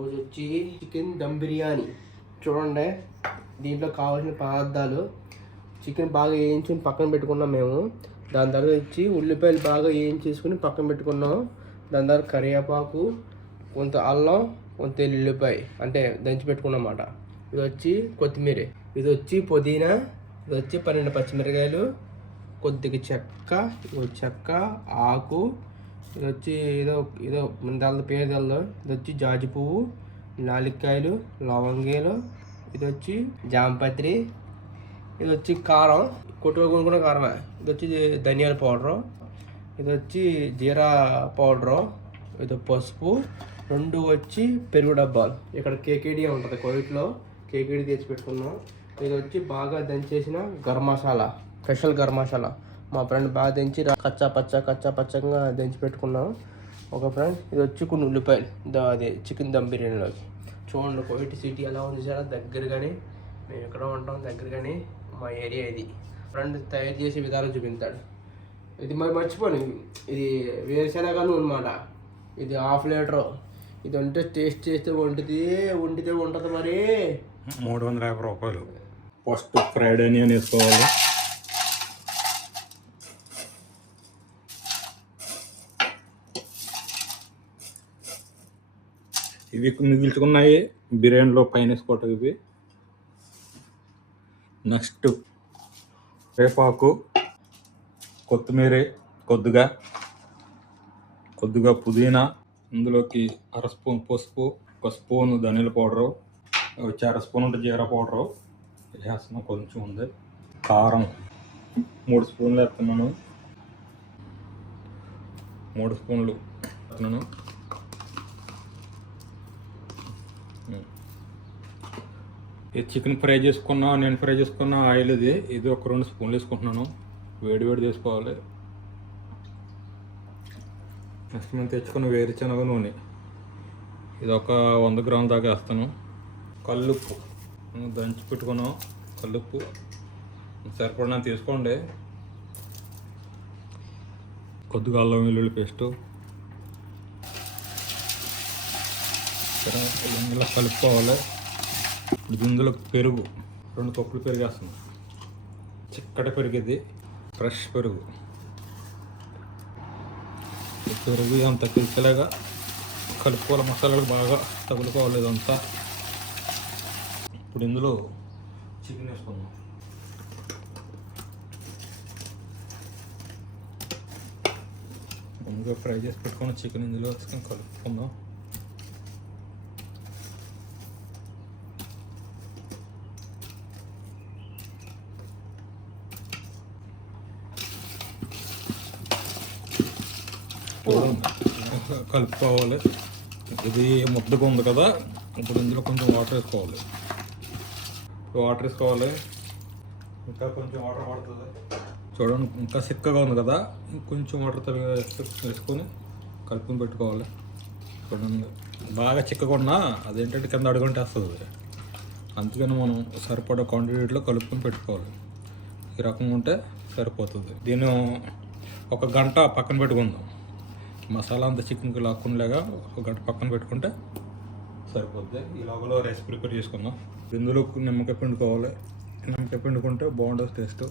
ఈరోజు వచ్చి చికెన్ దమ్ బిర్యానీ. చూడండి దీంట్లో కావాల్సిన పదార్థాలు. చికెన్ బాగా వేయించుకుని పక్కన పెట్టుకున్నాం మేము. దాని తర్వాత వచ్చి ఉల్లిపాయలు బాగా వేయించేసుకుని పక్కన పెట్టుకున్నాం. దాని తర్వాత కరివేపాకు కొంత అల్లం కొంత ఎల్లుల్లిపాయ. అంటే దంచి పెట్టుకున్నమాట. ఇది వచ్చి కొత్తిమీర. ఇది వచ్చి పుదీనా. ఇది వచ్చి పన్నెండు పచ్చిమిరకాయలు. కొద్దిగా చెక్క ఇది చెక్క ఆకు ఇది వచ్చి ఏదో ఏదో దాని పేరు తెలదు. ఇది వచ్చి జాజి పువ్వు నాలిక్కాయలు లవంగీలు ఇది వచ్చి జాంపత్రి ఇది వచ్చి కారం కొట్టుగా కొనుక్కున్న కారమే. ఇది వచ్చి ధనియాల పౌడరు ఇది వచ్చి జీరా పౌడరు ఇది పసుపు రెండు వచ్చి పెరుగు డబ్బాలు. ఇక్కడ కేకేడి ఉంటుంది కోవిట్లో కేకేడి తెచ్చి పెట్టుకున్నాం. ఇది వచ్చి బాగా దంచేసిన గరం మసాలా స్పెషల్ గరం మసాలా. మా ఫ్రెండ్ బాగా దించి కచ్చా పచ్చ కచ్చా పచ్చగా దంచి పెట్టుకున్నాం. ఒక ఫ్రెండ్ ఇది వచ్చి కొన్ని ఉల్లిపాయలు. అది చికెన్ దమ్ బిర్యానీలోకి. చూడండి కోవిడ్ సిటీ ఎలా ఉంది చాలా దగ్గరగానే మేము ఎక్కడ ఉంటాం దగ్గరగానే మా ఏరియా ఇది. ఫ్రెండ్ తయారు చేసే విధానం చూపించాడు ఇది మరి మర్చిపోను. ఇది వేరుశనగ నూనె అనమాట ఇది హాఫ్ లీటరు. ఇది ఉంటే టేస్ట్ చేస్తే వండితే వండితే ఉంటుంది మరి. మూడు వందల యాభై రూపాయలు. ఫస్ట్ ఫ్రైడ్ ఆనియన్ వేసుకోవాలి. ఇవి మిగిల్చుకున్నాయి బిర్యానీలో పైన వేసుకోవటం ఇవి. నెక్స్ట్ రేపాకు కొత్తిమీర కొద్దిగా కొద్దిగా పుదీనా ఇందులోకి అర స్పూన్ పసుపు ఒక స్పూన్ ధనియాల పౌడరు వచ్చి అర స్పూన్ ఉంటే జీరా పౌడరు. వేస్తున్నాం కొంచెం ఉంది. కారం మూడు స్పూన్లు వేస్తున్నాను. మూడు స్పూన్లు వేస్తున్నాను. ఇది చికెన్ ఫ్రై చేసుకున్నా నేను ఫ్రై చేసుకున్న ఆయిల్ ఇది ఇది ఒక రెండు స్పూన్లు వేసుకుంటున్నాను. వేడి వేడి చేసుకోవాలి. నెక్స్ట్ మనం తెచ్చుకున్న వేరుశనగ నూనె. ఇది ఒక వంద గ్రాముల దాకా వేస్తాను. కల్లుప్పు. దంచి పెట్టుకున్నాం. కల్లుప్పు. సరిపడినా తీసుకోండి. కొద్దిగా అల్లం వెల్లుల్లి పేస్టు. సరే, ఇలా కలుపుకోవాలి ఇప్పుడు ఇందులో పెరుగు రెండు కప్పులు పెరుగు వేస్తున్నాం చిక్కటి పెరిగేది ఫ్రెష్ పెరుగు. పెరుగు అంత కలిసేలాగా కలుపుకోవాలి. మసాలాలు బాగా తగులుకోవాలి ఇదంతా. ఇప్పుడు ఇందులో చికెన్ వేసుకుందాం. ముందుగా ఫ్రై చేసి పెట్టుకున్న చికెన్ ఇందులో వేసుకొని కలుపుకుందాం కలుపుకోవాలి. ఇది ముద్దగా ఉంది కదా ఇప్పుడు ఇందులో కొంచెం వాటర్ వేసుకోవాలి. వాటర్ వేసుకోవాలి. ఇంకా కొంచెం వాటర్ పడుతుంది. చూడండి ఇంకా చిక్కగా ఉంది కదా కొంచెం వాటర్ తగిన వేసుకొని కలుపుకొని పెట్టుకోవాలి. చూడండి బాగా చిక్కగా అదేంటంటే కింద అడుగుంటే వస్తుంది అందుకని మనం సరిపడా క్వాంటిటీలో కలుపుకొని పెట్టుకోవాలి. ఈ రకంగా ఉంటే సరిపోతుంది. దీన్ని ఒక గంట పక్కన పెట్టుకుందాం. మసాలా అంత చికెన్కి లాక్కునేలాగా ఒక గంట పక్కన పెట్టుకుంటే సరిపోద్ది. ఈ రైస్ ప్రిపేర్ చేసుకుందాం. ఇందులో నిమ్మకాయ పిండుకోవాలి. నిమ్మకాయ పిండుకుంటే బాగుంటుంది టేస్ట్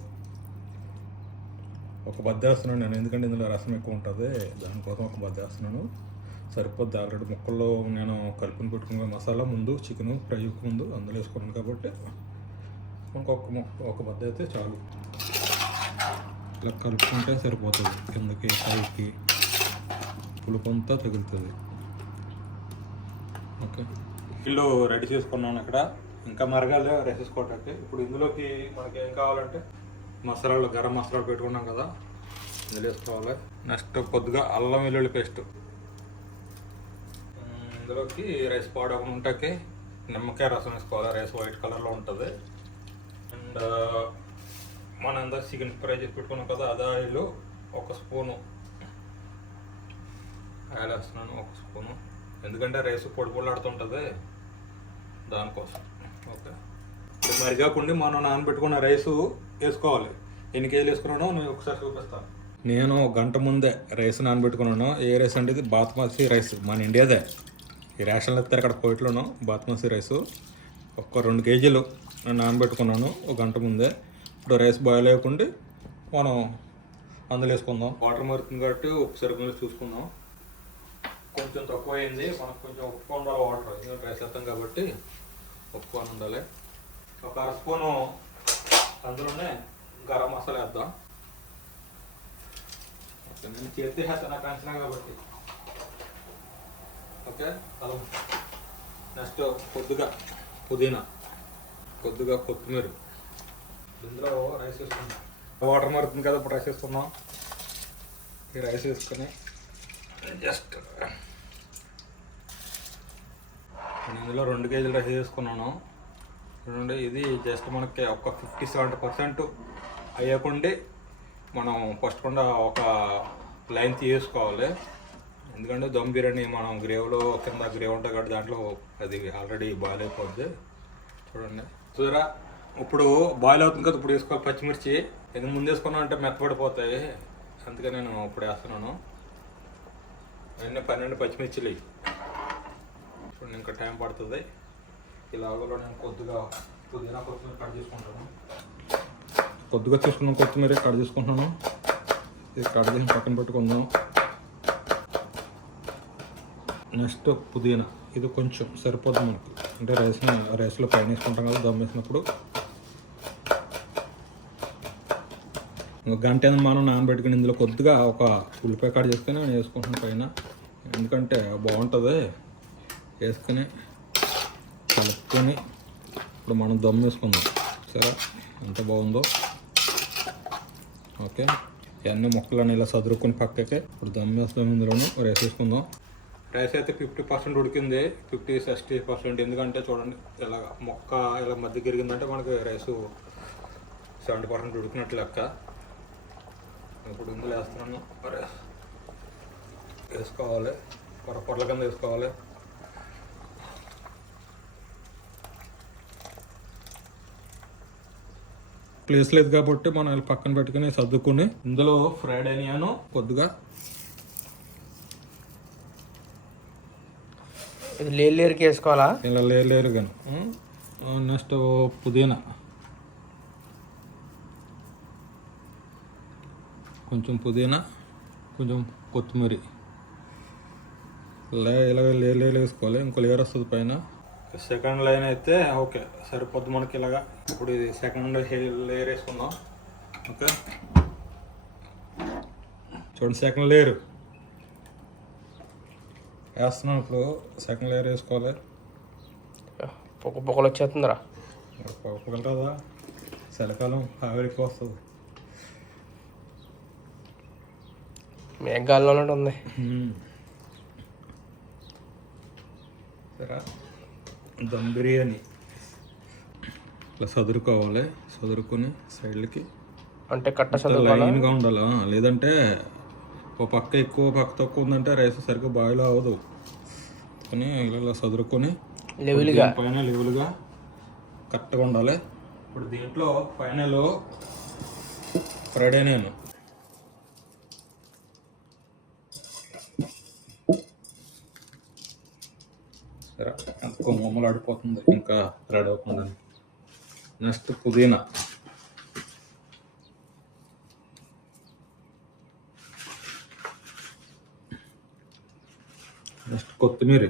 ఒక బద్ద వేస్తున్నాను నేను ఎందుకంటే ఇందులో రసం ఎక్కువ ఉంటుంది దానికోసం ఒక బద్ద వేస్తున్నాను సరిపోద్ది ఆల్రెడీ ముక్కల్లో నేను కలుపుని పెట్టుకున్న మసాలా ముందు చికెన్ ఫ్రై ముందు అందులో వేసుకున్నాను కాబట్టి ఇంకొక ముక్క ఒక బద్ద అయితే చాలు. ఇలా కలుపుకుంటే సరిపోతుంది. కిందకి పైకి పులుపు అంతా తగులుతుంది. ఓకే. ఇల్లు రెడీ చేసుకున్నాను అక్కడ ఇంకా మరగాలి వేసేసుకోవటానికి ఇప్పుడు ఇందులోకి మనకి ఏం కావాలంటే మసాలాలు గరం మసాలా పెట్టుకున్నాం కదా. ఇందులో వేసుకోవాలి. నెక్స్ట్ కొద్దిగా అల్లం వెల్లుల్లి పేస్ట్. ఇందులోకి రైస్ పౌడర్ ఒకటి ఉంటాకి నిమ్మకాయ రసం వేసుకోవాలి. రైస్ వైట్ కలర్లో ఉంటుంది. అండ్ మనం ఎంత చికెన్ ఫ్రై చేసి పెట్టుకున్నాం కదా అదే ఆయిల్ ఒక స్పూను. ఆయిల్ వేస్తున్నాను ఒక స్పూను. ఎందుకంటే రైస్ పొడి పొడిలాడుతుంటుంది దానికోసం. ఓకే. ఇప్పుడు మరిగాకుండా మనం నానబెట్టుకున్న రైస్ వేసుకోవాలి. ఎన్ని కేజీలు వేసుకున్నానో నేను ఒకసారి చూపిస్తాను. నేను ఒక గంట ముందే రైస్ నానబెట్టుకున్నాను. ఏ రైస్ అంటే ఇది బాస్మతి రైస్. మన ఇండియాదే. ఈ రేషన్లు ఇస్తారు అక్కడ కోయిట్లోను బాత్మతి రైస్. ఒక రెండు కేజీలు నేను నానబెట్టుకున్నాను ఒక గంట ముందే. ఇప్పుడు రైస్ బాయిల్ అయ్యకుండా మనం అందులో వేసుకుందాం. వాటర్ మారుతుంది కాబట్టి ఉప్పు సరుకులు చూసుకుందాం. కొంచెం తక్కువ అయింది మనకు కొంచెం ఉప్పు ఉండాలి వాటర్ ఎందుకంటే రైస్ వేస్తాం కాబట్టి ఉప్పు అని ఉండాలి. ఒక అర స్పూను అందులోనే గరం మసాలా వేద్దాం. ఓకే, నేను చేతి వేస్తాను నాకు అంచనా కాబట్టి. ఓకే అలా నెక్స్ట్ కొద్దిగా పుదీనా. కొద్దిగా కొత్తిమీర. ఇందులో రైస్ వేసుకుందాం. వాటర్ మారుతుంది కదా ఇప్పుడు రైస్ వేసుకుందాం. ఈ రైస్ వేసుకొని జస్ట్ నేను ఇందులో రెండు కేజీలు రైస్ వేసుకున్నాను చూడండి ఇది జస్ట్ మనకి ఒక ఫిఫ్టీ సెవెంటీ పర్సెంట్ అయ్యకుండా మనం ఫస్ట్ కూడా ఒక లైన్ తీసుకోవాలి. ఎందుకంటే దమ్ బిర్యానీ మనం గ్రేవ్లో కింద గ్రేవ్ ఉంటుంది కాబట్టి దాంట్లో అది ఆల్రెడీ బాయిల్ అయిపోద్ది. చూడండి. చూడరా ఇప్పుడు బాయిల్ అవుతుంది కదా ఇప్పుడు వేసుకోవాలి పచ్చిమిర్చి. ఎందుకు ముందు వేసుకున్నాం అంటే మెత్తపడిపోతాయి అందుకే నేను ఇప్పుడు వేస్తున్నాను. అన్నీ పన్నెండు పచ్చిమిర్చిలు. చూడండి ఇంకా టైం పడుతుంది. ఇలాగలో నేను కొద్దిగా పుదీనా కొత్తిమీర కట్ చేసుకుంటాను. కొద్దిగా తీసుకున్నాం కొత్తిమీర కట్ చేసుకుంటున్నాను. ఇది కట్ చేసి పక్కన పెట్టుకుందాం. నెక్స్ట్ పుదీనా. ఇది కొంచెం సరిపోద్ది మనకు. అంటే రైస్ రైస్లో పైన వేసుకుంటాం కదా దమ్ వేసినప్పుడు. ఒక గంట మనం నానబెట్టుకుని ఇందులో కొద్దిగా ఒక ఉల్లిపాయ కట్ చేసుకుని నేను వేసుకుంటున్నాను పైన. ఎందుకంటే బాగుంటుంది. వేసుకొని కలుపుకొని ఇప్పుడు మనం దమ్ వేసుకుందాం. సరే? ఎంత బాగుందో. ఓకే. ఇవన్నీ ముక్కలన్నీ ఇలా చదురుకుని పక్కకి ఇప్పుడు దమ్ వేస్తాం ఇందులోను. రైస్ వేసుకుందాం. రైస్ అయితే ఫిఫ్టీ పర్సెంట్ ఉడికింది. Fifty sixty percent. ఎందుకంటే చూడండి ఇలా మొక్క ఇలా మధ్య తిరిగిందంటే మనకి రైస్ సెవెంటీ పర్సెంట్ ఉడికినట్టు లెక్క. ఇప్పుడు ఇందులో వేస్తున్నాను. వేసుకోవాలి. పొరల కింద వేసుకోవాలి. ప్లేస్ లేదు కాబట్టి మనం ఇలా పక్కన పెట్టుకుని సర్దుకుని ఇందులో ఫ్రైడ్ ఆనియన్ కొద్దిగా ఇది లేరు లేరుకి వేసుకోవాలా? ఇలా లేరు లేరు కానీ నెక్స్ట్ పుదీనా. కొంచెం పుదీనా కొంచెం కొత్తిమీర. ఇలా ఇలా లేరు లేరు వేసుకోవాలి. ఇంకో లేయర్ వస్తుంది పైన. సెకండ్ లైన్ అయితే ఓకే సరిపోద్ది మనకి ఇలాగా. ఇప్పుడు ఇది సెకండ్ లేయర్ వేసుకుందాం. ఓకే చూడండి సెకండ్ లేయర్ వేస్తున్నాను ఇప్పుడు. సెకండ్ లేయర్ వేసుకోవాలి. పొక్క పొక్కలు వచ్చేస్తుందిరా. కదా చలికాలం ఆవిరికి వస్తుంది. మేఘాల్లో ఉంది. దమ్ బిర్యానీ. ఇట్లా సదురుకోవాలి సదురుకొని సైడ్లకి. అంటే కట్ట లైన్గా ఉండాలి? లేదంటే ఓ పక్క ఎక్కువ పక్క తక్కువ ఉందంటే రైస్ సరిగ్గా బాయిల్ అవ్వదు. కానీ ఇలా ఇలా సదురుకొని లెవెల్గా. పైన లెవెల్గా కరెక్ట్గా ఉండాలి. ఇప్పుడు దీంట్లో ఫైనల్ ఫ్రైడే నేను. సరే. ఇంకో ఆడిపోతుంది. ఇంకా రెడీ అవుతుందని. నెక్స్ట్ పుదీనా. నెక్స్ట్ కొత్తిమీర.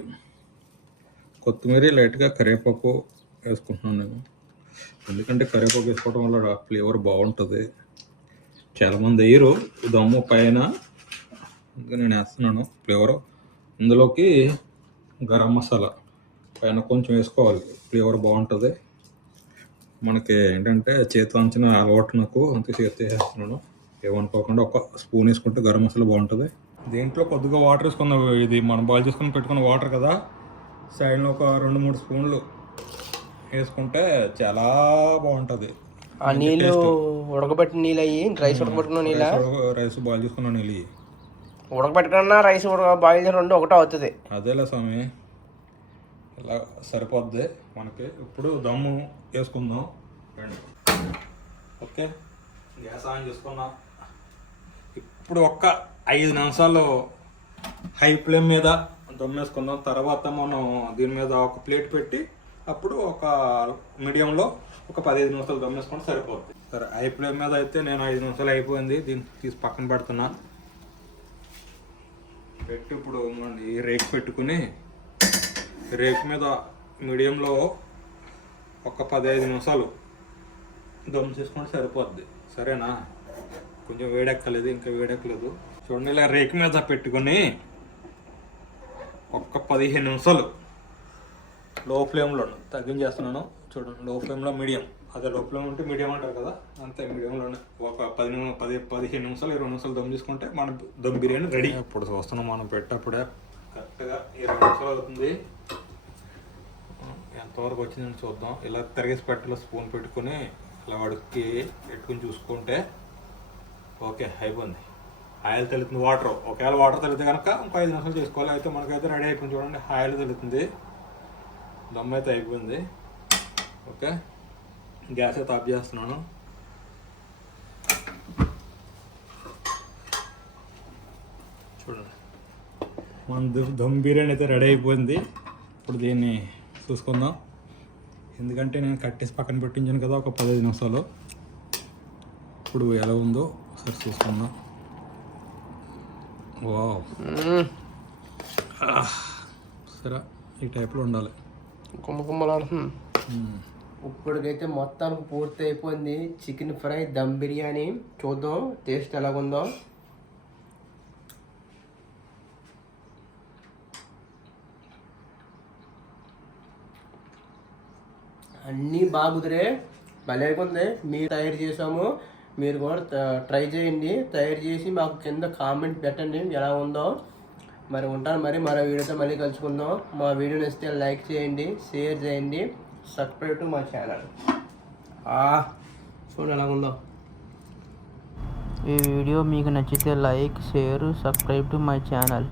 కొత్తిమీర లైట్గా కరివేపాకు వేసుకుంటున్నాను నేను. ఎందుకంటే కరివేపాకు వేసుకోవడం వల్ల ఫ్లేవర్ బాగుంటుంది. చాలామంది వేయరు దమ్ము పైన. అందుకే నేను వేస్తున్నాను. ఫ్లేవర్. ఇందులోకి గరం మసాలా పైన కొంచెం వేసుకోవాలి. ఫ్లేవర్ బాగుంటుంది. మనకి ఏంటంటే చేతి అంచిన అలవాటు నాకు అందుకే చేతి వేస్తున్నాను ఏమనుకోకుండా ఒక స్పూన్ వేసుకుంటే గరం మసాలా బాగుంటుంది. దీంట్లో కొద్దిగా వాటర్ వేసుకుందాం. ఇది మనం బాయిల్ చేసుకుని పెట్టుకున్న వాటర్ కదా. సైడ్లో ఒక రెండు మూడు స్పూన్లు వేసుకుంటే చాలా బాగుంటుంది. ఆ నీళ్ళు ఉడకబెట్టిన నీళ్ళు అయ్యి రైస్ ఉడకబెట్టుకున్న నీళ్ళ? రైస్ బాయిల్ చేసుకున్న నీళ్ళు ఉడకబెట్టుకున్నా రైస్ ఉడక బాయిల్ చేసి రెండు ఒకటే అవుతుంది. అదేలే స్వామి. ఇలా సరిపోద్ది మనకి? ఇప్పుడు దమ్ము వేసుకుందాం. రండి. ఓకే. గ్యాస్ ఆన్ చేసుకున్నాం. ఇప్పుడు ఒక్క ఐదు నిమిషాలు హై ఫ్లేమ్ మీద దమ్ వేసుకుందాం. తర్వాత మనం దీని మీద ఒక ప్లేట్ పెట్టి అప్పుడు ఒక మీడియంలో ఒక పదిహేను నిమిషాలు దమ్ వేసుకుంటే సరిపోతుంది సరే ఐ ఫ్లేమ్ మీద అయితే నేను ఐదు నిమిషాలు అయిపోయింది. దీన్ని తీసి పక్కన పెడుతున్నాను పెట్టి ఇప్పుడు మనం ఈ రేక్ పెట్టుకుని రేక్ మీద మీడియంలో ఒక పదిహేను నిమిషాలు దమ్ చేసుకుంటే సరిపోద్ది. సరేనా? కొంచెం వేడెక్కలేదు ఇంకా వేడెక్కలేదు. చూడండి ఇలా రేక్ మీద పెట్టుకొని ఒక్క పదిహేను నిమిషాలు లో ఫ్లేమ్లో తగ్గించేస్తున్నాను. చూడండి లో ఫ్లేమ్లో మీడియం. అదే లో ఫ్లేమ్ ఉంటే మీడియం అంటారు కదా? అంతే మీడియంలోనే. ఒక పది పది పదిహేను నిమిషాలు ఇరవై నిమిషాలు దమ్ తీసుకుంటే మన దమ్ బిర్యానీ రెడీ. ఇప్పుడు చూస్తున్నాం మనం పెట్టేప్పుడే. కరెక్ట్గా ఇరవై నిమిషాలు అవుతుంది. ఎంతవరకు వచ్చిందని చూద్దాం. ఇలా తిరిగేసి పెట్టలో స్పూన్ పెట్టుకొని ఇలా వాడికి పెట్టుకుని చూసుకుంటే ఓకే అయిపోయింది. ఆయిల్ తెలుతుంది వాటర్. ఒకవేళ వాటర్ తెలితే కనుక ఇంకో ఐదు నిమిషాలు చేసుకోవాలి. అయితే మనకైతే రెడీ అయిపోయింది చూడండి. ఆయిల్ తెలుతుంది. దమ్ అయితే అయిపోయింది. ఓకే? గ్యాస్ అయితే ఆఫ్ చేస్తున్నాను చూడండి. మన దమ్ బిర్యానీ అయితే రెడీ అయిపోయింది. ఇప్పుడు దీన్ని చూసుకుందాం. ఎందుకంటే నేను కట్టేసి పక్కన పెట్టించాను కదా ఒక పదిహేను నిమిషాలు. ఇప్పుడు ఎలా ఉందో ఒకసారి చూసుకుందాం. వావ్. సరే ఈ టైప్లో ఉండాలి. కుమ్మ కుమ్మలాడుతుంది మ్మ్. ఇప్పటికైతే మొత్తానికి పూర్తి అయిపోయింది చికెన్ ఫ్రై దమ్ బిర్యానీ. చూద్దాం టేస్ట్ ఎలాగుందో. అన్నీ బాగా కుదిరే భలేగా ఉంది. మీరు తయారు చేసాము మీరు కూడా ట్రై చేయండి. తయారు చేసి మాకు కింద కామెంట్ పెట్టండి ఎలా ఉందో. మరి ఉంటాను మరి. మరో వీడియోతో మళ్ళీ కలుసుకుందాం. మా వీడియో నచ్చితే లైక్ చేయండి షేర్ చేయండి. సబ్స్క్రైబ్ టు మా ఛానల్ చూడండి ఎలా ఉందో. ఈ వీడియో మీకు నచ్చితే like share subscribe to my channel.